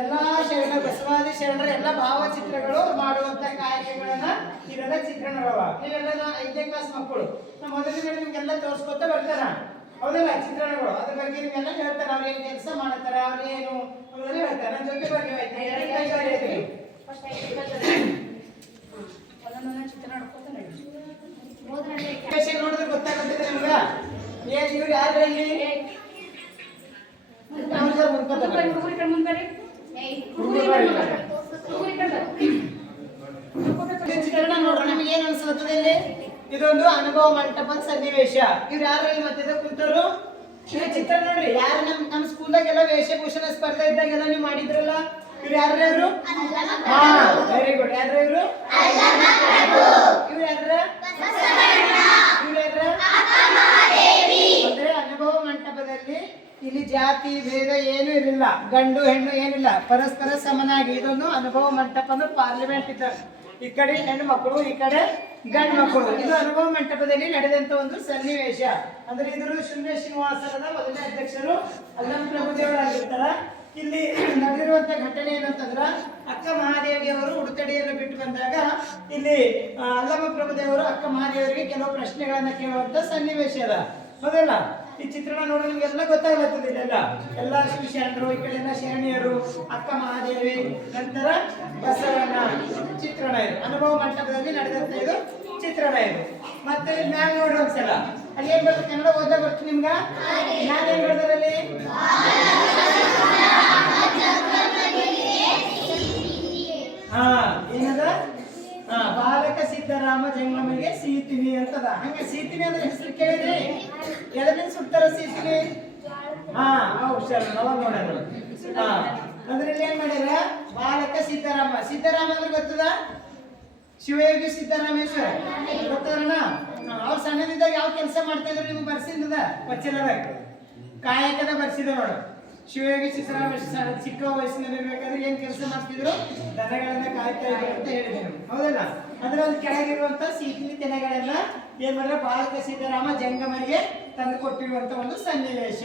ಎಲ್ಲಾ ಶರಣ ಬಸವಾದಿ ಶರಣರ ಎಲ್ಲ ಭಾವಚಿತ್ರಗಳು ಮಾಡುವಂತ ಕಾಯಕಗಳನ್ನ ಇವೆಲ್ಲ ಚಿತ್ರಣಗಳವ. ನೀವೆಲ್ಲ 5ನೇ ಕ್ಲಾಸ್ ಮಕ್ಕಳು ಮೊದಲಿಗೆ ನಿಮ್ಗೆಲ್ಲ ತೋರಿಸ್ಕೊತ ಬರ್ತಾರ, ಹೌದಲ್ಲ? ಚಿತ್ರಣಗಳು ಅದ್ರ ಬಗ್ಗೆ ನಿಮ್ಗೆಲ್ಲ ಹೇಳ್ತಾರೆ. ಅವ್ರು ಏನ್ ಕೆಲಸ ಮಾಡತ್ತಾರ, ಅವ್ರು ಏನು ಅನ್ನೋದೆಲ್ಲ ಹೇಳ್ತಾರೆ. ನನ್ನ ಜೊತೆ ಬಗ್ಗೆ ನೋಡಿದ್ರೆ ಗೊತ್ತಾಗುತ್ತೆ ನಿಮ್ಗ ಏನ್ ಇವ್ರು ಯಾರು ಇಲ್ಲಿ ಚಿತ್ರಣ ನೋಡ್ರಿ. ನಮ್ಗೆ ಏನ್ ಅನ್ಸುತ್ತದೆ ಇಲ್ಲಿ? ಇದೊಂದು ಅನುಭವ ಮಂಟಪದ ಸನ್ನಿವೇಶ. ಇವ್ರು ಯಾರು ಇಲ್ಲಿ ಮತ್ತೆ ಕುಂತರು? ಚಿತ್ರ ನೋಡ್ರಿ. ಯಾರು ನಮ್ಮ ಸ್ಕೂಲ್ದಾಗೆಲ್ಲ ವೇಷಭೂಷಣ ಸ್ಪರ್ಧೆ ಇದ್ದಾಗೆಲ್ಲ ನೀವು ಮಾಡಿದ್ರಲ್ಲ, ಇವ್ರು ಯಾರು? Very good. ಯಾರು ಇವ್ರು? ಇವ್ರು ಯಾರ? ಅಂದ್ರೆ ಅನುಭವ ಮಂಟಪದಲ್ಲಿ ಇಲ್ಲಿ ಜಾತಿ ಭೇದ ಏನು ಇರಲಿಲ್ಲ, ಗಂಡು ಹೆಣ್ಣು ಏನಿಲ್ಲ, ಪರಸ್ಪರ ಸಮನಾಗಿ. ಇದೊಂದು ಅನುಭವ ಮಂಟಪ ಅಂದ್ರೆ ಪಾರ್ಲಿಮೆಂಟ್ ಇದ್ದ, ಈ ಕಡೆ ಹೆಣ್ಣು ಮಕ್ಕಳು, ಈ ಕಡೆ ಗಂಡು ಮಕ್ಕಳು. ಇದು ಅನುಭವ ಮಂಟಪದಲ್ಲಿ ನಡೆದಂತ ಒಂದು ಸನ್ನಿವೇಶ. ಅಂದ್ರೆ ಇದ್ರ ಶೂನ್ಯ ಶ್ರೀನಿವಾಸರದ ಮೊದಲನೇ ಅಧ್ಯಕ್ಷರು ಅಲ್ಲಂ ಪ್ರಭುದೇವರಾಗಿರ್ತಾರ. ಇಲ್ಲಿ ನಡೆದಿರುವಂತ ಘಟನೆ ಏನಂತಂದ್ರ, ಅಕ್ಕ ಮಹಾದೇವಿಯವರು ಉಡುತಡಿಯನ್ನು ಬಿಟ್ಟು ಬಂದಾಗ ಇಲ್ಲಿ ಅಲ್ಲಮ ಪ್ರಭುದೇವರು ಅಕ್ಕ ಮಹಾದೇವರಿಗೆ ಕೆಲವು ಪ್ರಶ್ನೆಗಳನ್ನ ಕೇಳುವಂತ ಸನ್ನಿವೇಶ ಅದ, ಹೌದಲ್ಲ? ಈ ಚಿತ್ರಣ ನೋಡ್ರಿ ನಿಮ್ಗೆಲ್ಲ ಗೊತ್ತಾಗ್ಲತ್ತದ. ಇಲ್ಲೆಲ್ಲ ಎಲ್ಲ ಶರಣರು, ಈ ಕಡೆ ಎಲ್ಲ ಶರಣಿಯರು, ಅಕ್ಕ ಮಹಾದೇವಿ, ನಂತರ ಬಸವಣ್ಣ ಚಿತ್ರಣ. ಇದು ಅನುಭವ ಮಂಟಪದಲ್ಲಿ ನಡೆದಂತ ಇದು ಚಿತ್ರಣ. ಇದು ಮತ್ತೆ ಮ್ಯಾಲ್ ನೋಡ್ರಿ ಒಂದ್ಸಲ. ಅಲ್ಲಿ ಏನ್ ಬರ್ತದೆ? ಕನ್ನಡ ಓದ ಬರ್ತು ನಿಮ್ಗ? ಮ್ಯಾಲ್ ಏನ್ ಬರ್ತಾರಲ್ಲಿ? ಏನದ? ಬಾಲಕ ಸಿದ್ದರಾಮ ಜಂಗಮಗೆ ಸೀತಿನಿ ಅಂತದ. ಹಂಗ ಸೀತಿನಿ ಅಂದ್ರೆ ಹೆಸರು ಕೇಳಿದ್ರಿ? ಎದರಿಂದ ಸುಡ್ತಾರ ಸೀತಿನಿ? ಹುಷಾರ ನೋಡೋಣ. ಅದ್ರಲ್ಲಿ ಏನ್ ಮಾಡ್ಯಾರ? ಬಾಲಕ ಸಿದ್ದರಾಮ. ಸಿದ್ದರಾಮ ಅಂದ್ರೆ ಗೊತ್ತದ? ಶಿವಯೋಗಿ ಸಿದ್ದರಾಮೇಶ್ವರ ಗೊತ್ತದಣ್ಣ. ಅವ್ರು ಸಣ್ಣದಿದ್ದಾಗ ಯಾವ ಕೆಲಸ ಮಾಡ್ತಾ ಇದ್ರು ನಿಮ್ಗೆ ಬರ್ಸಿದ ವಚನದಾಗ ಕಾಯಕದ ಬರ್ಸಿದ ನೋಡು. ಶಿವಯೋಗಿ ಸಿದ್ದರಾಮೇಶ್ವರ ಚಿಕ್ಕ ವಯಸ್ಸಿನಲ್ಲಿ ಇರ್ಬೇಕಾದ್ರೆ ಏನ್ ಕೆಲಸ ಮಾಡ್ತಿದ್ರು? ದನಗಳನ್ನ ಕಾಯ್ತಾ ಇದ್ರು ಅಂತ ಹೇಳಿದ್ರು, ಹೌದಲ್ಲ? ಅಂದ್ರೆ ಒಂದು ಕೆಳಗಿರುವಂತ ಸೀತಿನಿ ತೆನೆಗಳನ್ನ ಏನ್ ಮಾಡಿದ್ರೆ ಬಾಲಕ ಸಿದ್ದರಾಮ ಜಂಗಮರಿಗೆ ತಂದು ಕೊಟ್ಟಿರುವಂತ ಒಂದು ಸನ್ನಿವೇಶ.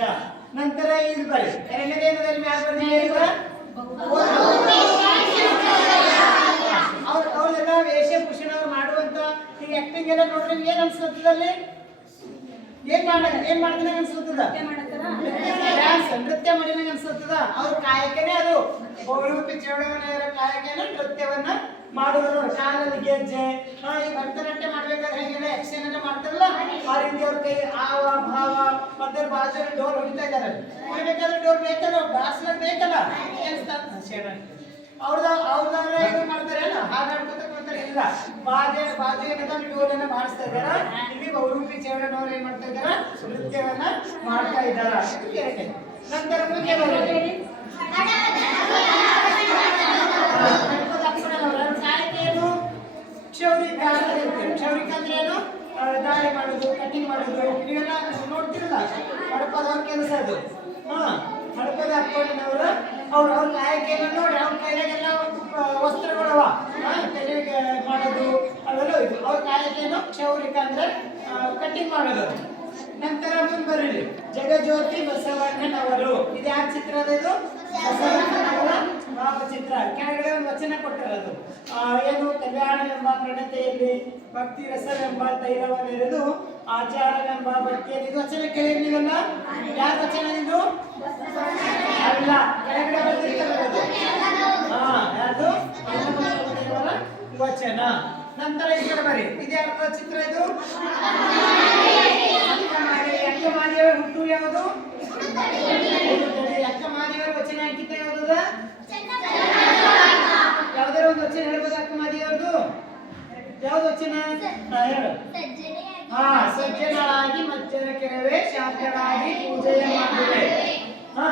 ನಂತರ ಇದು ಬರೀ ಎರಡನೇದೇನದಲ್ಲಿ ಅವ್ರೆಲ್ಲ ವೇಷಭೂಷಣ ಮಾಡುವಂತ ಈಗ ಆಕ್ಟಿಂಗ್ ಎಲ್ಲ ನೋಡ್ರಿ ಏನ್ ಅನ್ಸುತ್ತದಲ್ಲಿ? ಏನ್ ಮಾಡ್ತಾನೆ ಅನ್ಸುತ್ತದ? ನೃತ್ಯ ಮಾಡಿದಂಗ ಅನ್ಸುತ್ತದ. ಅವ್ರ ಕಾಯಕನೇ ಅದು. ಬಹುರೂಪಿ ಚೌಡವನೆಯವರ ಕಾಯಕನ ನೃತ್ಯವನ್ನ ಮಾಡೋದು ನೋಡಿ. ಕಾಲಲ್ಲಿ ಗೆಜ್ಜೆ, ಈ ಭರತನಾಟ್ಯ ಮಾಡ್ಬೇಕಾದ್ರೆ ಹೆಂಗೆಲ್ಲ ಯಕ್ಷಗಾನ ಮಾಡ್ತಾರಲ್ಲ ಆ ರೀತಿ ಅವ್ರ ಕೈ ಆವ ಭಾವ. ಮತ್ತೆ ಬಾಜು ಡೋರ್ ಹೊಡಿತಾ ಇದಾರೆ. ಹೊಡಿಬೇಕಾದ್ರೆ ಡೋರ್ ಬೇಕಲ್ಲ, ಬಾಸ್ಲ ಬೇಕಲ್ಲ. ಅವ್ರದವ್ರ ಇದು ಮಾಡ್ತಾರೇನ? ಹಾಗಾಡ್ಕೊತ ಕೊಡ್ತಾರೆ. ಇಲ್ಲ, ಬಾಜು ಏನಂದ್ರೆ ಡೋರನ್ನ ಮಾಡಿಸ್ತಾ ಇದಾರ. ಇಲ್ಲಿ ಬಹುರೂಪಿ ಚೌಡನವ್ರು ಏನ್ ಮಾಡ್ತಾ ಇದಾರ? ನೃತ್ಯವನ್ನ ಮಾಡ್ತಾ ಇದ್ದಾರ. ನಂತರ ಮುಂದೆ ಬರೋದು ಏನು? ಕ್ಷೌರಿಕ. ಕ್ಷೌರಿಕ ಅಂದ್ರೆ ಏನು? ದಾಳಿ ಮಾಡೋದು, ಕಟಿಂಗ್ ಮಾಡೋದು, ಇವೆಲ್ಲ ನೋಡ್ತಿರಲ್ಲ. ಹಡಪದವ್ರ ಕೆಲಸ ಅದು. ಹಡಪದ ಹಾಕೊಂಡವ್ರ ಅವ್ರ ಕಾಯಕೇನ ನೋಡಿ. ಅವ್ರ ಕೈಯಾಗೆಲ್ಲ ವಸ್ತ್ರಗಳವ, ತೆಲಿಗೆ ಮಾಡೋದು ಅವೆಲ್ಲ ಇದು. ಅವ್ರ ಕಾಯಕೇನು? ಕ್ಷೌರಿಕ ಅಂದ್ರೆ ಕಟಿಂಗ್ ಮಾಡೋದು. ನಂತರ ಮುಂದೆ ಬರೀರಿ ಜಗಜ್ಯೋತಿ ಬಸವಣ್ಣನವರು. ಇದು ಯಾರ ಚಿತ್ರ ಅದ? ಇದು ಬಸವಣ್ಣನವರ ಭಾವಚಿತ್ರ. ಕೆಳಗಡೆ ಒಂದು ವಚನ ಕೊಟ್ಟಿರೋದು ಏನು? ಕಲ್ಯಾಣವೆಂಬ ಪ್ರಣತೆಯಲ್ಲಿ ಭಕ್ತಿ ರಸವೆಂಬ ತೈಲವನ್ನೆರೆದು ಆಚಾರವೆಂಬ ಭಕ್ತಿಯಲ್ಲಿ. ಇದು ವಚನ ಕೇಳಿರಿ ನೀವೆಲ್ಲ? ಯಾರ ವಚನ ಇದು? ಅಲ್ಲ, ಕೆಳಗಡೆ ಬಂದಿರ್ತದೆ ಯಾರ್ದು? ವಚನ. ನಂತರ ಈ ಕಡೆ ಬರೀ ಇದು ಯಾರ ಚಿತ್ರ? ಇದು ಅಕ್ಕ ಮಹಾದೇವರ ಹುಟ್ಟು ಯಾವುದು? ಅಕ್ಕ ಮಹಾದೇವರ ವಚನ ಅಂಕಿತ ಯಾವ್ದದ? ಯಾವ್ದಾರ ಒಂದು ವಚನ ಹೇಳ್ಬೋದು ಅಕ್ಕ ಮಹಾದೇವರದು? ಯಾವ್ದು ವಚನ? ಹೇಳು. ಸಜ್ಜನರಾಗಿ ಮಜ್ಜನ ಕೆರವೆ ಶಾಂತರಾಗಿ ಪೂಜೆಯ ಮಾಡುವೆ.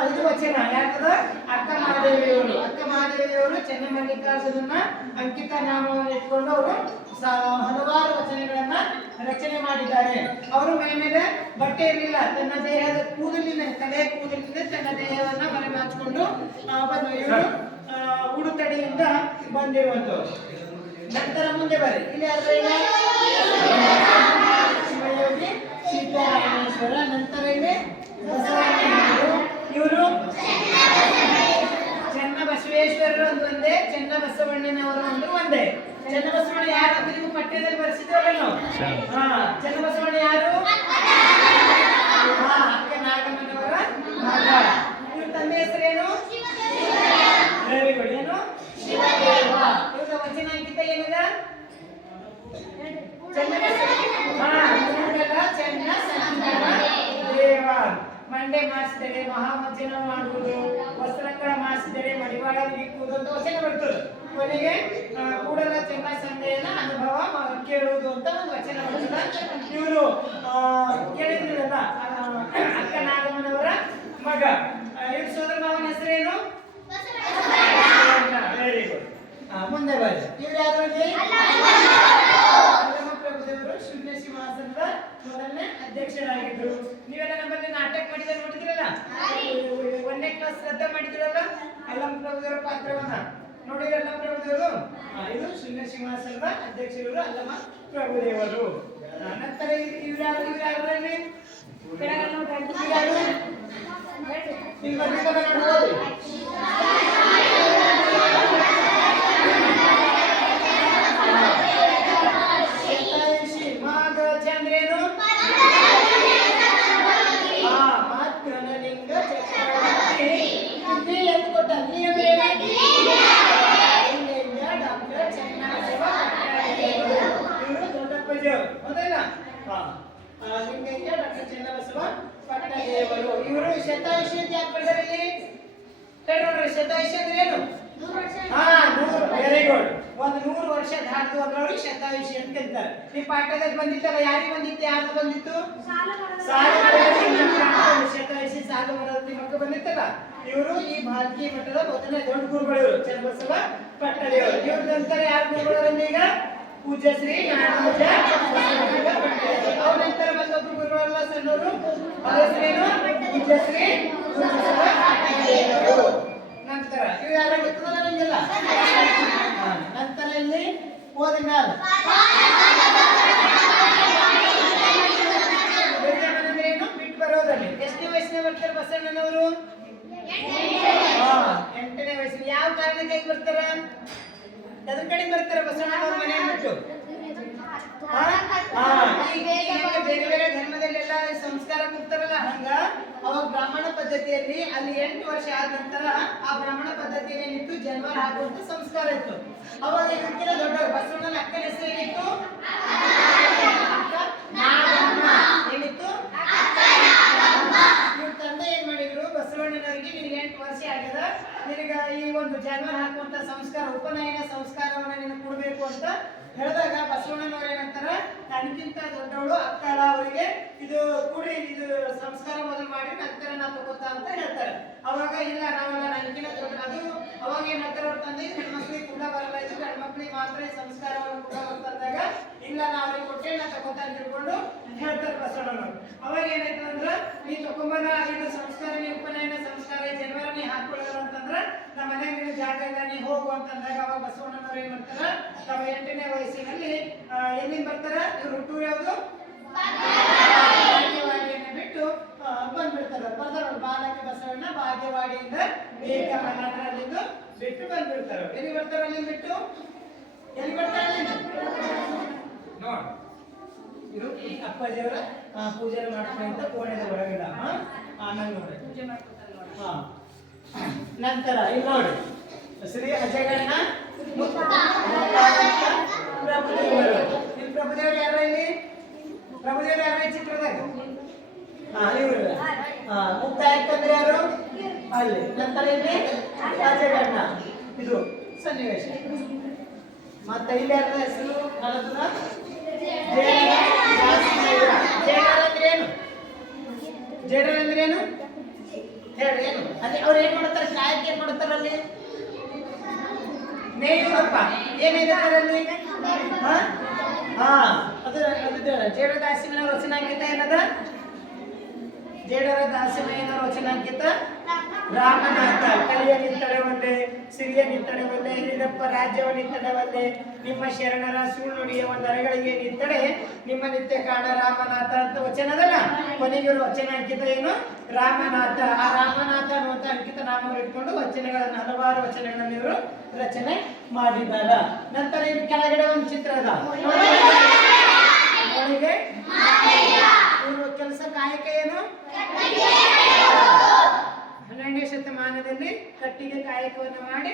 ಇದು ವಚನ ಯಾಕದ? ಅಕ್ಕ ಮಹಾದೇವಿಯವರು. ಅಕ್ಕ ಮಹಾದೇವಿಯವರು ಚೆನ್ನಮಲ್ಲಿಕಾರ್ಜುನನ ಅಂಕಿತ ನಾಮವನ್ನು ಇಟ್ಕೊಂಡು ಅವರು ಹಲವಾರು ವಚನಗಳನ್ನ ರಚನೆ ಮಾಡಿದ್ದಾರೆ. ಅವರು ಮೈ ಮೇಲೆ ಬಟ್ಟೆ ಇರಲಿಲ್ಲ, ತನ್ನ ದೇಹದ ಕೂದಲಿನ ತಲೆಯ ಕೂದಲಿನಿಂದ ತನ್ನ ದೇಹವನ್ನ ಮರೆಮಾಚಿಕೊಂಡು ಇವರು ಉಡುತಡಿಯಿಂದ ಬಂದಿರುವಂತವ್ರು. ನಂತರ ಮುಂದೆ ಬರಿ ಇಲ್ಲಿ ಶಿವಯೋಗಿ ಸಿದ್ದರಾಮೇಶ್ವರ. ನಂತರ ಇಲ್ಲಿ ಚನ್ನಬಸವಣ್ಣನವರು ಅಂದ್ರೆ ಒಂದೇ. ಚನ್ನಬಸವಣ್ಣ ಯಾರು ಅಂತ ನೀವು ಪಠ್ಯದಲ್ಲಿ ಬರೆಸಿದ್ರಲ್ಲ ನಾವು. ಚನ್ನಬಸವಣ್ಣ ಯಾರು? ಅಕ್ಕ ನಾಗಮ್ಮನವರ ಮಗ. ಇವ್ರ ತಂದೆ ಹೆಸರೇನು? Very good. ಏನು? ಶಿವದೇವ. ಇವ್ರ ವಚನಾಂಕಿತ ಏನಿದ? ಮಂಡೆ ಮಾಡಿಸಿದರೆ ಮಹಾಮಜ್ಜನ ಮಾಡುವುದು, ವಸ್ತ್ರಗಳ ಮಾಡಿಸಿದರೆ ಮಡಿವಾಳ ಇಕ್ಕುವುದು ಅಂತ ವಚನ ಬರ್ತದೆ. ಕೊನೆಗೆ ಕೂಡಲ ಚೆನ್ನ ಸಂಜೆಯನ್ನ ಅನುಭವ ಕೇಳುವುದು ಅಂತ ಒಂದು ವಚನ ಬರ್ತದೆ. ಇವರು ಕೇಳಿದ್ರಲ್ಲ ಅಕ್ಕ ನಾಗಮ್ಮನವರ ಮಗ. ಇವ್ರ ಸೋದರ ಮಾವನ ಹೆಸರೇನು? Very good. ಮುಂದೆ ಬನ್ನಿ. ಇವ್ರು ಯಾವ್ದ್ರಲ್ಲಿ? ಪ್ರಭುದೇವರು ಶೂನ್ಯ ಸಿಂಹಾಸನದ ಮೊದಲನೇ ಅಧ್ಯಕ್ಷರಾಗಿದ್ರು. ನೀವೆಲ್ಲ ನಮ್ಮಲ್ಲಿ ನಾಟಕ ಮಾಡಿದ್ರೆ ನೋಡಿದ್ರಲ್ಲ, 1ನೇ ಕ್ಲಾಸ್ ಶ್ರದ್ಧೆ ಮಾಡಿದ್ರಲ್ಲ ಅಲ್ಲಮ್ಮ ಪ್ರಭುದೇವರ ಪಾತ್ರವನ್ನ ನೋಡಿದ್ರೆ ಅಲ್ಲಮ್ಮ ಪ್ರಭುದೇವರು ಇದು ಶೂನ್ಯ ಸಿಂಹಾಸನದ ಅಧ್ಯಕ್ಷರು ಅಲ್ಲಮ್ಮ ಪ್ರಭುದೇವರು. ನಂತರ ಇವ್ರಲ್ಲಿ ಚನ್ನಬಸವ ಪಟ್ಟದೇವರು. ಇವರು ಶತಾಯುಷಿ ಅಂತ ಯಾಕೆ ಬರ್ತಾರೆ ಇಲ್ಲಿ? ನೋಡ್ರಿ, ಶತಾಯುಷಿ ಅಂದ್ರೆ ಏನು? 100. Very good. 100 ವರ್ಷ ದಾಟಿತು ಅಂದ್ರೆ ಅವ್ರಿಗೆ ಶತಾಯುಷಿ ಅಂತ ಕರೀತಾರೆ. ಈ ಪಾಠದಲ್ಲಿ ಬಂದಿತ್ತಲ್ಲ, ಯಾರಿಗೆ ಬಂದಿತ್ತು? ಯಾರು ಬಂದಿತ್ತು? ಶತಾಯುಷಿ ಸಾಲು ಮರದಲ್ಲಿ ಮಕ್ಕಳು ಬಂದಿತ್ತಲ್ಲ, ಇವರು ಈ ಭಾರತೀಯ ಮಠದ ಮೊದಲನೇ ದೊಡ್ಡ ಗುರುಗಳು ಚನ್ನಬಸವ ಪಟ್ಟದೇವರು. ಇವ್ರ ನಂತರ ಯಾರು ಗುರುಗಳು? ಈಗ ಪೂಜ್ಯ ಶ್ರೀ ನಾಡೋಜ ಅವ್ರ ನಂತರ ಮತ್ತೊಬ್ರು ಗುರುಗಳೆಲ್ಲ ಸಣ್ಣವರು. ಹೆಸರೇನು? ಪೂಜ್ಯ ಶ್ರೀ ನಂತರ ಇವು ಯಾರ ಗೊತ್ತದ ನಮಗೆಲ್ಲ. ನಂತರ ಇಲ್ಲಿ ಹೋದ ಮ್ಯಾಲ ಏನು ಬಿಟ್ಟು ಬರೋದಲ್ಲಿ ಎಷ್ಟನೇ ವಯಸ್ಸಿನ ಬರ್ತಾರೆ ಬಸವಣ್ಣನವರು? 8ನೇ ವಯಸ್ಸಿನ. ಯಾವ ಕಾರಣಕ್ಕಾಗಿ ಬರ್ತಾರ? ಅದ್ರ ಕಡೆ ಬರ್ತಾರ ಬಸವಣ್ಣನವ್ರ ಮನೆ ಬಿಟ್ಟು? ಬೇರೆ ಬೇರೆ ಧರ್ಮದಲ್ಲೆಲ್ಲ ಸಂಸ್ಕಾರ ಕೊಡ್ತಾರಲ್ಲ, ಹಂಗ ಅವಾಗ ಬ್ರಾಹ್ಮಣ ಪದ್ಧತಿಯಲ್ಲಿ ಅಲ್ಲಿ 8 ವರ್ಷ ಆದ ನಂತರ ಆ ಬ್ರಾಹ್ಮಣ ಪದ್ಧತಿ ಏನಿತ್ತು, ಜನ್ವಾರ ಹಾಕುವಂತ ಸಂಸ್ಕಾರ ಇತ್ತು. ಅವಾಗ ಇದಕ್ಕಿಂತ ದೊಡ್ಡ ಬಸವಣ್ಣನ ಅಕ್ಕನ ಹೆಸರು ಏನಿತ್ತು? ಏನಿತ್ತು? ಇವ್ರ ತಂದೆ ಏನ್ ಮಾಡಿದ್ರು, ಬಸವಣ್ಣನವರಿಗೆ ನಿನಗೆ 8 ವರ್ಷ ಆಗ್ಯದ, ನಿನಗ ಈ ಒಂದು ಜನ್ವಾರ ಹಾಕುವಂತ ಸಂಸ್ಕಾರ, ಉಪನಯನ ಸಂಸ್ಕಾರವನ್ನ ನಿನಗೆ ಕೊಡ್ಬೇಕು ಅಂತ ಹೇಳಿದಾಗ ಬಸವಣ್ಣನವ್ರು ಏನಂತಾರ, ನನಗಿಂತ ದೊಡ್ಡವಳು ಅಕ್ಕಳ, ಅವರಿಗೆ ಇದು ಕೂಡಿ ಇದು ಸಂಸ್ಕಾರ ಮೊದಲು ಮಾಡಿ ನಂತರ ನಾ ತಗೋತಾ ಅಂತ ಹೇಳ್ತಾರೆ. ಅವಾಗ ಇಲ್ಲ, ನಾವೆಲ್ಲ ನನಗಿಂತ ದೊಡ್ಡ, ಅದು ಅವಾಗ ಏನ್ ಹೇಳ್ತಾರೆ ಅವ್ರ ತಂದೆ, ಹೆಣ್ಮಕ್ಳಿಗೆ ಕೂಡ ಬರಲ್ಲ, ಇದು ಗಂಡ್ಮಕ್ಳಿಗೆ ಮಾತ್ರ ಈ ಸಂಸ್ಕಾರವನ್ನು ಕೂಡ ಬರ್ತಂದಾಗ ಇಲ್ಲ ನಾ ಅವ್ರಿಗೆ ಕೊಟ್ಟೆ ನಾ ತಗೋತಾ ಅಂತ ತಿಳ್ಕೊಂಡು ಹೇಳ್ತಾರೆ ಬಸವಣ್ಣನವರು. ಅವಾಗ ಏನಾಯ್ತು ಅಂದ್ರ, ನೀ ತಗೊಂಬರ ಇದು ಸಂಸ್ಕಾರ, ನೀ ಉಪನಯನ ಸಂಸ್ಕಾರ ಜನ್ವಾರ ನೀ ಹಾಕೊಳ್ಳಲ್ಲ ಅಂತಂದ್ರ ನಮ್ಮ ಮನೆಗೆ ನೀನು ಜಾಗ ಇಲ್ಲ, ನೀ ಹೋಗು ಅಂತಂದಾಗ ಅವಾಗ ಬಸವಣ್ಣನವ್ರು ಏನ್ ಮಾಡ್ತಾರ, ತಮ್ಮ 8ನೇ ವಯಸ್ಸಿನಲ್ಲಿ ಎಲ್ಲಿಂದ ಬರ್ತಾರ? ಇವ್ರು ಹುಟ್ಟೂರು ಯಾವುದು? ಭಾಗ್ಯವಾಡಿಯನ್ನ ಬಿಟ್ಟು ಬಂದ್ಬಿಡ್ತಾರ. ಬರ್ತಾರ ಬಾಲಕ ಬಸವಣ್ಣ ಭಾಗ್ಯವಾಡಿಯಿಂದ ಅಲ್ಲಿಂದ ಬಿಟ್ಟು ಬಂದ್ಬಿಡ್ತಾರ. ಎಲ್ಲಿ ಬರ್ತಾರ? ಅಲ್ಲಿಂದ ಬಿಟ್ಟು ಎಲ್ಲಿ ಬರ್ತಾರ? ಅಲ್ಲಿಂದ ನೋಡ್, ಇದು ಅಪ್ಪಾಜಿಯವರ ಪೂಜೆ ಮಾಡ್ಕೊಂತ ಕೋಣೆದ ಒಳಗಿಡ ಆನಂದ್ ನೋಡ್ರಿ ಪೂಜೆ ಮಾಡ್ಕೊತಾರ. ನಂತರ ಇಲ್ಲಿ ನೋಡಿ ಶ್ರೀ ಅಜಗಣ್ಣ ಪ್ರಭುದೇವರು. ಇಲ್ಲಿ ಪ್ರಭುದೇವರು ಯಾರ? ಇಲ್ಲಿ ಪ್ರಭುದೇವರು ಯಾರ ಈ ಚಿತ್ರದಾಗ? ಇವರು ಮುಕ್ತಾಯಕ್ಕಂದ್ರೆ ಯಾರು? ಅಲ್ಲಿ. ನಂತರ ಇಲ್ಲಿ ಅಜಗಣ್ಣ. ಇದು ಸನ್ನಿವೇಶ. ಮತ್ತೆ ಇಲ್ಲಿ ಯಾರ ಹೆಸರು? ಜೇಡರ್ ಅಂದ್ರೆ ಏನು ಹೇಳಿ? ಏನು ಅಲ್ಲಿ ಅವ್ರು ಏನ್ ಮಾಡ್ತಾರೆ? ಕಾಯಕ್ಕೆ ಏನ್ ಮಾಡ್ತಾರೆ ಅಲ್ಲಿ? ನೇಯ್ಯಪ್ಪ ಏನಿದ್ದಾರೆ ಅಲ್ಲಿ? ಅದು ಜೇಡ ದಾಸಿಮನ ರಚನಾಂಕಿತ ಏನದ? ಜೇಡರ ದಾಸಮಯನ ವಚನಾಂಕಿತ ರಾಮನಾಥ ಕಲಿಯ ನಿತ್ತಡವಲ್ಲೇ ಸಿರಿಯ ನಿತ್ತಡವಲ್ಲೇ ಹಿರಿದಪ್ಪ ರಾಜ್ಯವ ನಿತ್ತಡವಲ್ಲೇ ನಿಮ್ಮ ಶರಣರ ಸುಳ್ಳುಡಿಯ ಒಂದು ಅರಗಳಿಗೆ ನಿತ್ತಡೆ ನಿಮ್ಮ ನಿತ್ಯ ಕಾಣ ರಾಮನಾಥ ಅಂತ ವಚನದಲ್ಲ ಕೊನೆಗಿರೋ ವಚನ ಅಂಕಿತ ಏನು ರಾಮನಾಥ. ಆ ರಾಮನಾಥ ಅನ್ನುವಂಥ ಅಂಕಿತ ನಾಮ ಇಟ್ಕೊಂಡು ವಚನಗಳನ್ನು ಹಲವಾರು ವಚನಗಳನ್ನು ಇವರು ರಚನೆ ಮಾಡಿದ್ದಾರ. ನಂತರ ಇಲ್ಲಿ ಕೆಳಗಡೆ ಒಂದು ಚಿತ್ರ ಅದ ಇವರು ಕೆಲಸ ಕಾಯಕ ಏನು 12ನೇ ಶತಮಾನದಲ್ಲಿ ಕಟ್ಟಿಗೆ ಕಾಯಕವನ್ನು ಮಾಡಿ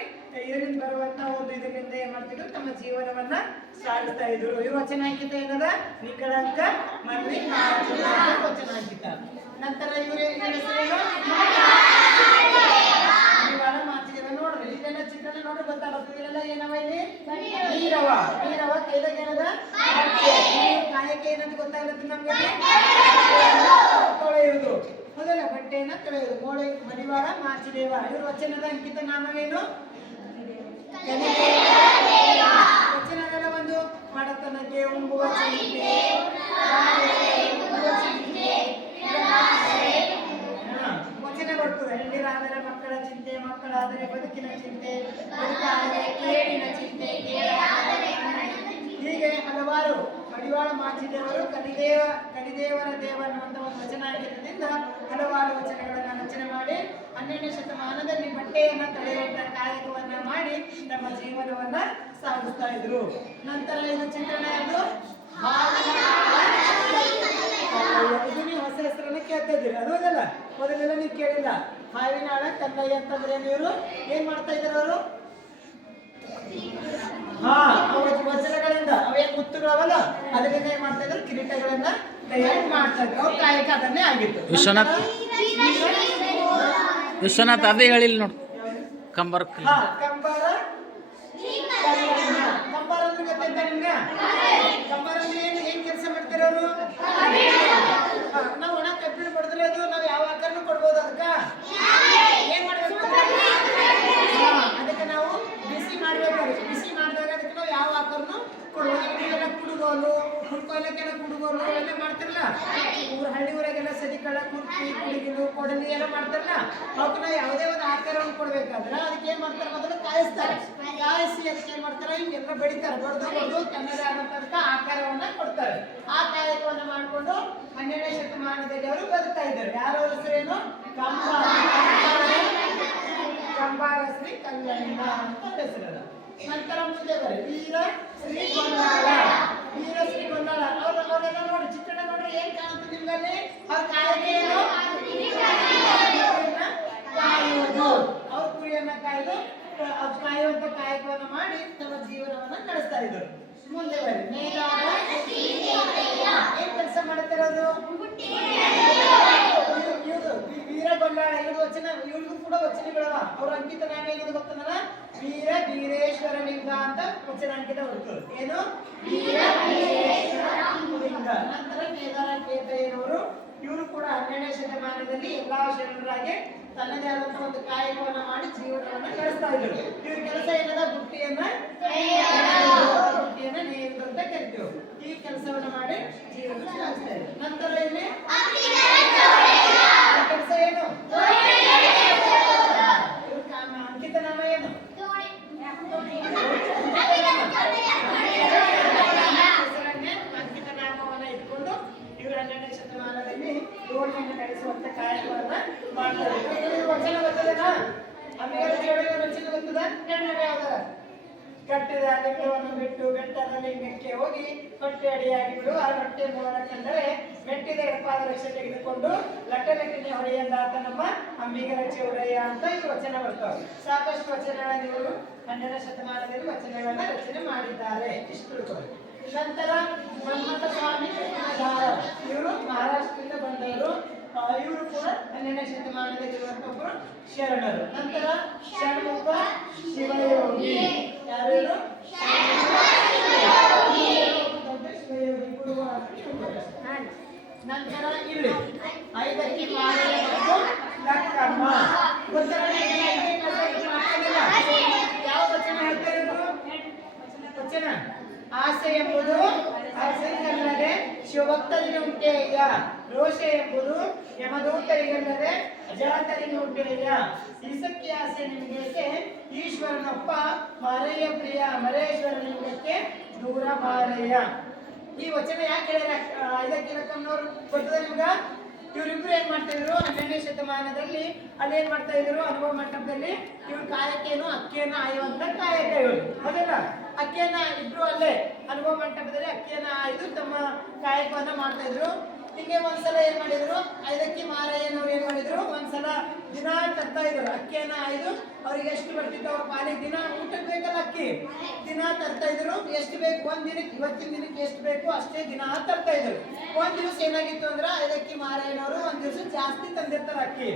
ಇದರಿಂದ ಬರುವಂತ ಒಂದು ಇದರಿಂದ ಏನ್ ಮಾಡ್ತಿದ್ರು ತಮ್ಮ ಜೀವನವನ್ನ ಸಾಗಿಸ್ತಾ ಇದ್ರು. ಇವ್ರ ವಚನಾಂಕಿತ ಏನದ ನಿಕಳಂಕ ಮಲ್ಲಿ ವಚನಾಂಕಿತ. ನಂತರ ಇವ್ರ ಹೆಸರೇನು ನೋಡ್ರಿ ಇದೆಲ್ಲ ಚಿತ್ರಣ ನೋಡ್ರಿ ಗೊತ್ತಾಗುತ್ತೆ. ಇದೆಲ್ಲ ಏನವ ಇಲ್ಲಿ ನೀರವ ನೀರವ ಕೈದಾಗ ಏನದ ಕಾಯಕ ಏನಂತ ಗೊತ್ತಾಗುತ್ತೆ ನಮ್ಗೆ ತೊಳೆಯುವುದು ಹೌದಲ್ಲ ಬಟ್ಟೆಯನ್ನ ತೊಳೆಯುವುದು. ಮೋಳೆ ಮಡಿವಾಳ ಮಾಚಿದೇವ ಇವ್ರ ವಚನದ ಅಂಕಿತ ನಾಮವೇನು ವಚನದಲ್ಲ ಒಂದು ಮಡತನಕ್ಕೆ ಉಂಬುವ ಚಿಂತೆ ವಚನ ಬರ್ತದೆ. ಹೆಣ್ಣಿರಾದರೆ ಮಕ್ಕಳ ಚಿಂತೆ ಮಕ್ಕಳಾದರೆ ಬದುಕಿನ ಚಿಂತೆ ಬದುಕಾದರೆ ಕೇಳಿನ ಚಿಂತೆ ಹೀಗೆ ಹಲವಾರು ಮಡಿವಾಳ ಮಾಚಿದೇವರು ಕಲಿದೇವರ ದೇವ ಅನ್ನುವಂಥ ಒಂದು ವಚನಾಂಕಿತದಿಂದ ಹಲವಾರು ವಚನಗಳನ್ನು ರಚನೆ ಮಾಡಿ 12ನೇ ಶತಮಾನದಲ್ಲಿ ಬಟ್ಟೆಯನ್ನ ತೊಳೆಯುವಂತ ಕಾಯಕವನ್ನ ಮಾಡಿ ನಮ್ಮ ಜೀವನವನ್ನ ಸಾಗಿಸ್ತಾ ಇದ್ರು. ನಂತರ ಇದು ಚಿತ್ರಣ ಯಾವುದು ಇದು ನೀವು ಹೊಸ ಹೆಸರನ್ನ ಕೇಳ್ತಾ ಇದ್ದೀರಿ ಅದಲ್ಲ ಮೊದಲೆಲ್ಲ ನೀವು ಕೇಳಿಲ್ಲ. ಹಾವಿನಾಳ ಕನ್ನಯ್ಯ ಅಂತಂದ್ರೆ ಇವರು ಏನ್ ಮಾಡ್ತಾ ಇದ್ದಾರೆ ಅವರು ವಚನಗಳಿಂದ ಅವೇನ್ ಮುತ್ತುಗಳವಲ್ಲ ಅದರಿಂದ ಏನ್ ಮಾಡ್ತಾ ಇದ್ರು ಕಿರೀಟಗಳನ್ನ ತಯಾರು ಮಾಡ್ತಾ ಇದ್ರು. ಅವ್ರ ಕಾಯಕ ಅದನ್ನೇ ಆಗಿತ್ತು. ವಿಶ್ವನಾಥ್ ಅದೇ ಹೇಳಿಲ್ಲ ನೋಡು ಕಂಬರ್ ಕಂಬಾರ ಕಂಬಾರ ಅಂದ್ರೆ ಗೊತ್ತಾಯ್ತಾ ನಿಮ್ಗೆ? ಕಂಬಾರ ಅಂದ್ರೆ ಏನ್ ಕೆಲಸ ಮಾಡ್ತಾರೆ ಅವರು? ನಾವು ಒಣ ಕಬ್ಬಿಣ ಪಡೆದ್ರೆ ಅದು ನಾವು ಯಾವ ಆಕಾರನೂ ಕೊಡ್ಬೋದು. ಅದಕ್ಕ ಏನ್ ಮಾಡ್ಬೇಕು ಅದಕ್ಕೆ ನಾವು ಬಿಸಿ ಮಾಡ್ಬೇಕಾದ್ರೆ ಬಿಸಿ ಮಾಡಿದಾಗ ಅದಕ್ಕೆ ನಾವು ಯಾವ ಆಕಾರನು ಕೊಡ್ಬೋದು. ಇವೆಲ್ಲ ಕುಡುಗೋಲು ಹುಡ್ಕೊಲ್ಲಕ್ಕೆಲ್ಲ ಕುಡುಗೋಲು ಎಲ್ಲ ಮಾಡ್ತಾರಲ್ಲ ಹಳ್ಳಿ ಊರಾಗೆಲ್ಲ ಸದಿಕಳ ಕುರ್ತಿ ಕುಡಿಗಿಲು ಕೊಡಲಿ ಎಲ್ಲ ಮಾಡ್ತಾರಲ್ಲ ಅವಕ್ಕೆ ನಾವು ಯಾವುದೇ ಒಂದು ಆಕಾರವನ್ನು ಕೊಡ್ಬೇಕಾದ್ರೆ ಅದಕ್ಕೆ ಏನ್ ಮಾಡ್ತಾರೆ ಮೊದಲು ಕಾಯಿಸ್ತಾರೆ. ಕಾಯಿಸಿ ಅದಕ್ಕೆ ಏನ್ ಮಾಡ್ತಾರೆ ಹಿಂಗೆಲ್ಲ ಬೆಳಿತಾರೆ ಬಡ್ದು ತನ್ನದೇ ಆದಂತ ಆಕಾರವನ್ನ ಕೊಡ್ತಾರೆ. ಆ ಕಾಯಕವನ್ನ ಮಾಡಿಕೊಂಡು 12ನೇ ಶತಮಾನದಲ್ಲಿ ಅವರು ಬದುಕ್ತಾ ಇದ್ದಾರೆ. ಯಾರ ಹೆಸರೇನು ಕಂಬಾರ ಶ್ರೀ ಕಲ್ಯಾಣ ಅಂತ ಹೆಸರದ. ನಂತರ ಮುಂದೆ ಬರೀ ವೀರ ಶ್ರೀ ಗೊಂಡಾಳ ಅವರೆಲ್ಲ ನೋಡಿ ಚಿತ್ರಣ ನೋಡ್ರಿ ಏನ್ ಕಾಣುತ್ತೆ ನಿಮ್ಗಲ್ಲಿ ಅವ್ರ ಕಾಯಕ ಏನು ಕಾಯುವುದು. ಅವ್ರ ಕುರಿಯನ್ನ ಕಾಯ್ದು ಕಾಯುವಂತ ಕಾಯಕವನ್ನ ಮಾಡಿ ತಮ್ಮ ಜೀವನವನ್ನ ನಡೆಸ್ತಾ ಇದ್ರು. ಮುಂದೆ ಬರೀ ಮೇಲಾದ ಏನ್ ಕೆಲಸ ಮಾಡ್ತಿರೋದು ವೀರಗೊಂಡಾಳ ಇವ್ರ ವಚನ ಇವ್ರಿಗೂ ಕೂಡ ವಚನಗಳವ. ಅವ್ರ ಅಂಕಿತ ನಾಮ ಏನಿದೆ ಗೊತ್ತಂದ್ರ ವೀರ ವೀರೇಶ್ವರ ಲಿಂಗ ಅಂತ ವಚನ ಅಂಕಿತ ಬರ್ತದೆ. ಏನು ವೀರ ವೀರೇಶ್ವರ ಲಿಂಗ. ನಂತರ ಕೇದಾರ ಕೇತಯ್ಯನವರು ಇವರು ಕೂಡ 12ನೇ ಶತಮಾನದಲ್ಲಿ ಎಲ್ಲಾ ಶರಣರಾಗಿ ತನ್ನದೇ ಆದಂತಹ ಒಂದು ಕಾಯಕವನ್ನ ಮಾಡಿ ಜೀವನವನ್ನ ನಡೆಸ್ತಾ ಇದ್ರು. ಇವ್ರ ಕೆಲಸ ಏನದ ಬುಟ್ಟಿಯನ್ನ ನೇಯುವುದು ಅಂತ ಕರಿತೀವಿ. ಈ ಕೆಲಸವನ್ನ ಮಾಡಿ ಜೀವನ ಸಾಗಿಸ್ತಾ ಇದ್ರು. ನಂತರ ಇಲ್ಲಿ ಕೆಲಸ ಏನು ಅಂಕಿತ ನಾಮ ಏನು ಅಂಕಿತ ನಾಮವನ್ನ ಇಟ್ಕೊಂಡು ಇವರು 12ನೇ ಶತಮಾನದಲ್ಲಿ ದೋಣಿಯನ್ನು ನಡೆಸುವಂತ ಕಾಯಕವನ್ನ ಮಾಡ್ತಾರೆ. ವಚನ ಬರ್ತದೇನಾ ಅಮೇರ ಜೋಡಿಯ ವಚನ ಬರ್ತದ ಹೆಣ್ಣು ಯಾವ್ದಾರ ಕಟ್ಟಿದ ಲಿಂಗವನ್ನು ಬಿಟ್ಟು ಬೆಟ್ಟದ ಲಿಂಗಕ್ಕೆ ಹೋಗಿ ಹೊಟ್ಟೆ ಅಡಿಯಾಗಿ ಬಿಡು. ಆ ಹೊಟ್ಟೆ ಮೂಲ ಕಂಡರೆ ಮೆಟ್ಟಿದ ಎಡಪಾದ ರಕ್ಷ ತೆಗೆದುಕೊಂಡು ಲಟ್ಟಲಟ್ಟಿನ ಹೊಡೆಯಂದಾತ ನಮ್ಮ ಅಂಬಿಗರ ಚೌಡಯ್ಯ ಅಂತ ಈ ವಚನ ಬರ್ತವೆ. ಸಾಕಷ್ಟು ವಚನಗಳನ್ನು ಇವರು 12ನೇ ಶತಮಾನದಲ್ಲಿ ವಚನಗಳನ್ನ ರಚನೆ ಮಾಡಿದ್ದಾರೆ. ಇಷ್ಟು ನಂತರ ಮನ್ಮಥ ಸ್ವಾಮಿ ಇವರು ಮಹಾರಾಷ್ಟ್ರದಿಂದ ಬಂದವರು. ಇವರು ಕೂಡ 12ನೇ ಶತಮಾನದಲ್ಲಿ ಇರುವಂತೊಬ್ಬರು ಶರಣರು. ನಂತರ ಷಣ್ಮುಖ ಶಿವಯೋಗಿ ಯಾರು ನಂತರ ಇಲ್ಲಿ ಐದಕ್ಕೆ ಲಕ್ಕಮ್ಮ ಯಾವ ವಚನ ಹೇಳ್ತಾರೆ ವಚನ ಆಸೆ ಎಂಬುದು ಅರಸನಲ್ಲದೆ ಶಿವಭಕ್ತರಿಗೆ ಉಂಟೆ ಈಗ ರೋಷ ಎಂಬುದು ಯಮದೂತರಿಗಲ್ಲದೆ ಅಜಾತರಿಗೆ ಉಂಟೆಯ ಈಸಕ್ಕೆ ಆಸೆ ನಿಮಗೆ ಈಶ್ವರನಪ್ಪ ಮಾರಯ್ಯ ಪ್ರಿಯ ಮರೇಶ್ವರ ಲಿಂಗಕ್ಕೆ ದೂರ ಮಾರಯ್ಯ. ಈ ವಚನ ಯಾಕೆ ಹೇಳಿದ್ರೆ ಇದಕ್ಕೆ ಇಲಕ್ಕಮ್ಮನವರು ಗೊತ್ತದ ನಿಮ್ಗ? ಇವರಿಬ್ರು ಏನ್ ಮಾಡ್ತಾ ಇದ್ರು 12ನೇ ಶತಮಾನದಲ್ಲಿ ಅಲ್ಲಿ ಏನ್ ಮಾಡ್ತಾ ಇದ್ರು ಅನುಭವ ಮಂಟಪದಲ್ಲಿ ಇವ್ರು ಕಾಯಕೇನು ಅಕ್ಕಿಯನ್ನ ಆಯುವಂತ ಕಾಯಕ ಇವರು ಹೌದಲ್ಲ. ಅಕ್ಕಿಯನ್ನ ಇಬ್ರು ಅಲ್ಲೇ ಅನುಭವ ಮಂಟಪದಲ್ಲಿ ಅಕ್ಕಿಯನ್ನ ಆಯ್ದು ತಮ್ಮ ಕಾಯಕವನ್ನ ಮಾಡ್ತಾ ಇದ್ರು. ಹಿಂಗೆ ಒಂದ್ಸಲ ಏನ್ ಮಾಡಿದ್ರು ಐದಕ್ಕಿ ಮಾರಯ್ಯನವ್ರು ಏನ್ ಮಾಡಿದ್ರು ಒಂದ್ಸಲ ದಿನ ತರ್ತಾ ಇದ್ರು ಅಕ್ಕಿಯನ್ನ ಆಯ್ದು. ಅವ್ರಿಗೆ ಎಷ್ಟು ಬರ್ತಿತ್ತು ಅವ್ರ ಪಾಲಿಗೆ ದಿನ ಊಟಕ್ಕೆ ಬೇಕಲ್ಲ ಅಕ್ಕಿ ದಿನ ತರ್ತಾ ಇದ್ರು. ಎಷ್ಟು ಬೇಕು ಒಂದ್ ದಿನಕ್ಕೆ ಇವತ್ತಿನ ದಿನಕ್ಕೆ ಎಷ್ಟು ಬೇಕು ಅಷ್ಟೇ ದಿನ ತರ್ತಾ ಇದ್ರು. ಒಂದ್ ದಿವಸ ಏನಾಗಿತ್ತು ಅಂದ್ರ ಐದಕ್ಕಿ ಮಾರಯ್ಯನವರು ಒಂದ್ ದಿವಸ ಜಾಸ್ತಿ ತಂದಿರ್ತಾರ ಅಕ್ಕಿ.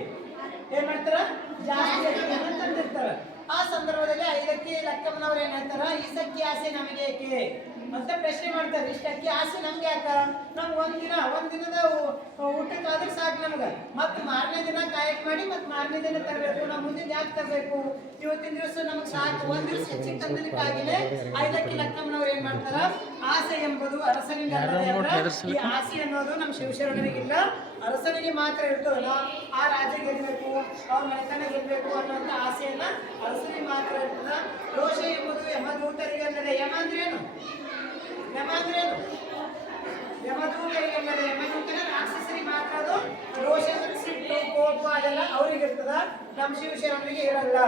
ಏನ್ ಮಾಡ್ತಾರ ಜಾಸ್ತಿ ಅಕ್ಕಿಯನ್ನ ತಂದಿರ್ತಾರ. ಆ ಸಂದರ್ಭದಲ್ಲಿ ಐದಕ್ಕಿ ಲಕ್ಕಮ್ಮನವ್ರು ಏನ್ ಹೇಳ್ತಾರ ಈಸಕ್ಕಿ ಆಸೆ ನಮಗೆ ಏಕೆ ಅಂತ ಪ್ರಶ್ನೆ ಮಾಡ್ತಾರೆ. ಇಷ್ಟ ಅಕ್ಕಿ ಆಸೆ ನಮ್ಗೆ ಯಾಕ? ನಮ್ಗೆ ಒಂದಿನದ ಊಟಕ್ಕಾದ್ರೆ ಸಾಕು ನಮ್ಗ. ಮತ್ ಮಾರನೇ ದಿನ ಕಾಯಕ್ ಮಾಡಿ ಮತ್ ಮಾರನೇ ದಿನ ತರಬೇಕು. ನಾವು ಮುಂದಿನ ಯಾಕೆ ತರಬೇಕು? ಇವತ್ತಿನ ದಿವಸ ನಮ್ಗೆ ಸಾಕು. ಒಂದ್ ದಿವಸ ಹೆಚ್ಚಿಗೆ ತಂದಲಿಕ್ಕಾಗಿನೇ ಐದಕ್ಕಿ ಲಕ್ಕಮ್ಮನವ್ರು ಏನ್ ಮಾಡ್ತಾರ ಆಸೆ ಎಂಬುದು ಅರಸನಿಗೆ ಈ ಆಸೆ ಅನ್ನೋದು ನಮ್ಮ ಶಿವಶರಣರಿಗಿಲ್ಲ, ಅರಸನಿಗೆ ಮಾತ್ರ ಇರ್ತದಲ್ಲ. ಆ ರಾಜ್ಯ ಗೆಲ್ಬೇಕು ಅವ್ರ ಮನೆತನ ಗೆಲ್ಬೇಕು ಅನ್ನೋಂಥ ಆಸೆಯನ್ನ ಅರಸನಿಗೆ ಮಾತ್ರ ಇರ್ತದ. ರೋಷ ಎಂಬುದು ಯಮದೂತರಿಗೆ ಅಲ್ಲದೆ ಯಮ ಅಂದ್ರೇನು? ಯಮ ಅಂದ್ರೇನು? ಯಮದೂತರಿಗೆ ಅಲ್ಲದೆ ಯಮದೂತನ ರಾಕ್ಷಸರಿಗೆ ಮಾತ್ರ ಅದು ರೋಷ ಸಿಟ್ಟು ಕೋಪ ಅದೆಲ್ಲ ಅವ್ರಿಗೆ ಇರ್ತದ, ನಮ್ಮ ಶಿವಶರಣರಿಗೆ ಇರಲ್ಲ.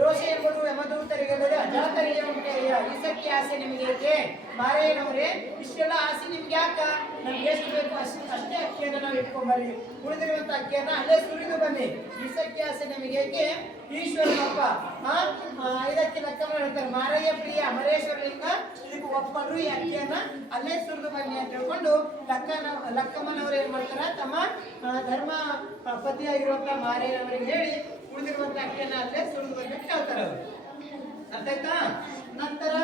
ರೋಷ ಎಂಬುದು ಯಮದೂತರಿಗಲ್ಲದೆ ಅಜಾತರಿಗೆ ಉಂಟೆಯ ಈಸಕ್ಕೆ ಆಸೆ ನಿಮಗೆ ಏಕೆ? ಮಾರೇನವರೇ ಇಷ್ಟೆಲ್ಲ ಆಸೆ ನಿಮ್ಗೆ ಯಾಕ? ನಮ್ಗೆ ಎಷ್ಟು ಬೇಕು ಅಷ್ಟೇ ಅಕ್ಕಿಯನ್ನು ನಾವು ಇಟ್ಕೊಂಬರ್ರಿ, ಉಳಿದಿರುವಂತ ಅಕ್ಕಿಯನ್ನ ಅಲ್ಲೇ ಸುರಿದು ಬನ್ನಿ. ಈಸಕ್ಕೆ ಆಸೆ ನಿಮಗೆ ಏಕೆ? ಈಶ್ವರನಪ್ಪ ಐದಕ್ಕಿ ಲಕ್ಕಮ್ಮ ಹೇಳ್ತಾರೆ ಮಾರಯ್ಯ ಪ್ರಿಯ ಮರೇಶ್ವರ ಲಿಂಗ ಇದಕ್ಕೆ ಒಪ್ಪರು ಈ ಅಕ್ಕಿಯನ್ನ ಅಲ್ಲೇ ಸುರಿದು ಬನ್ನಿ ಅಂತ ಹೇಳ್ಕೊಂಡು ಲಕ್ಕಮ್ಮನವರು ಏನ್ ಮಾಡ್ತಾರ ತಮ್ಮ ಧರ್ಮ ಪತಿಯಾಗಿರುವಂತ ಮಾರಯ್ಯನವರಿಗೆ ಹೇಳಿ ಉಳಿದಿರುವಂತ ಅಕ್ಕಿಯನ್ನ ಅಲ್ಲೇ ಸುರಿದು ಬರ್ಬೇಕು ಹೇಳ್ತಾರೆ ಅವರು. ಅರ್ಥ ಆಯ್ತಾ? ನಂತರ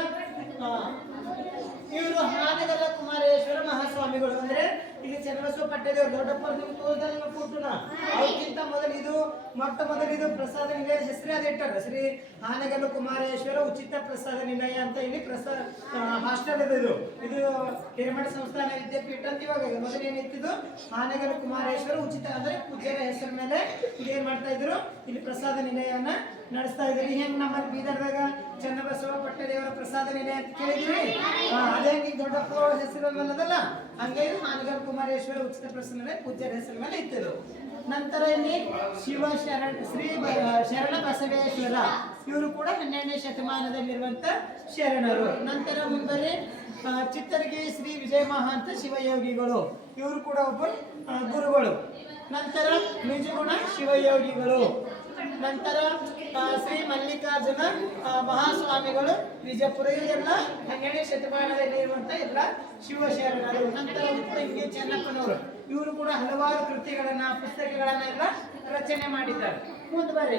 ಇವರು ಹಾನಗಲ್ಲ ಕುಮಾರೇಶ್ವರ ಮಹಾಸ್ವಾಮಿಗಳು ಅಂದ್ರೆ ಇಲ್ಲಿ ಚನ್ನಬಸವ ಪಟ್ಟದೇವರು ದೊಡ್ಡಪ್ಪ ನೀವು ತೋರಿಸಲ್ಲ ಫೋಟೋನ ಅವ್ರಿಗಿಂತ ಮೊದಲು ಮೊಟ್ಟ ಮೊದಲಿದು ಪ್ರಸಾದ ನಿಲಯ ಹೆಸರೇ ಅದಿಟ್ಟಾರ ಶ್ರೀ ಹಾನಗಲ್ಲ ಕುಮಾರೇಶ್ವರ ಉಚಿತ ಪ್ರಸಾದ ನಿಲಯ ಅಂತ ಇಲ್ಲಿ ಹಾಸ್ಟೆಲ್ ಇದು ಹಿರೇಮಠ ಸಂಸ್ಥಾನ ವಿದ್ಯಾಪೀಠ ಅಂತ ಇವಾಗ ಮೊದಲು ಏನಿತ್ತಿದ್ದು ಹಾನಗಲ್ಲ ಕುಮಾರೇಶ್ವರ ಉಚಿತ ಅಂದ್ರೆ ಪೂಜ್ಯರ ಹೆಸರ ಮೇಲೆ ಇದೇನ್ ಮಾಡ್ತಾ ಇದ್ರು ಇಲ್ಲಿ ಪ್ರಸಾದ ನಿಲಯನ ನಡೆಸ್ತಾ ಇದ್ರು. ಹೆಂಗ್ ನಮ್ಮಲ್ಲಿ ಬೀದರ್ದಾಗ ಚನ್ನಬಸವ ಪಟ್ಟದೇವರ ಪ್ರಸಾದ ನಿಲಯ ಅಂತ ಕೇಳಿದ್ರಿ, ಅದೇ ದೊಡ್ಡಪ್ಪ ಹೆಸರು ಮೇಲದಲ್ಲ ಹಂಗೆ ಇದು ಹಾನಗಲ್ಲ ಕುಮಾರೇಶ್ವರ ಉಚಿತ ಪ್ರಸನ್ನ ಪೂಜ್ಯರ ಹೆಸರ ಮೇಲೆ ಇತ್ತಿದ್ರು. ನಂತರ ಇಲ್ಲಿ ಶ್ರೀ ಶರಣ ಬಸವೇಶ್ವರ ಇವರು ಕೂಡ 12ನೇ ಶತಮಾನದಲ್ಲಿರುವಂತ ಶರಣರು. ನಂತರ ಮುಂದೆ ಚಿತ್ತರಿಗೆ ಶ್ರೀ ವಿಜಯ ಮಹಾಂತ ಶಿವಯೋಗಿಗಳು ಇವರು ಕೂಡ ಒಬ್ಬರು ಗುರುಗಳು. ನಂತರ ನಿಜಗುಣ ಶಿವಯೋಗಿಗಳು. ನಂತರ ಶ್ರೀ ಮಲ್ಲಿಕಾರ್ಜುನ ಮಹಾಸ್ವಾಮಿಗಳು ವಿಜಯಪುರ ಇವರೆಲ್ಲ 12ನೇ ಶತಮಾನದಲ್ಲಿ ಇರುವಂತ ಎಲ್ಲ ಶಿವಶರಣರು. ನಂತರ ಹಿಂಗೆ ಚೆನ್ನಪ್ಪನವರು ಇವರು ಕೂಡ ಹಲವಾರು ಕೃತಿಗಳನ್ನ ಪುಸ್ತಕಗಳನ್ನ ಎಲ್ಲ ರಚನೆ ಮಾಡಿದ್ದಾರೆ. ಮುಂದೆ ಬರ್ರಿ.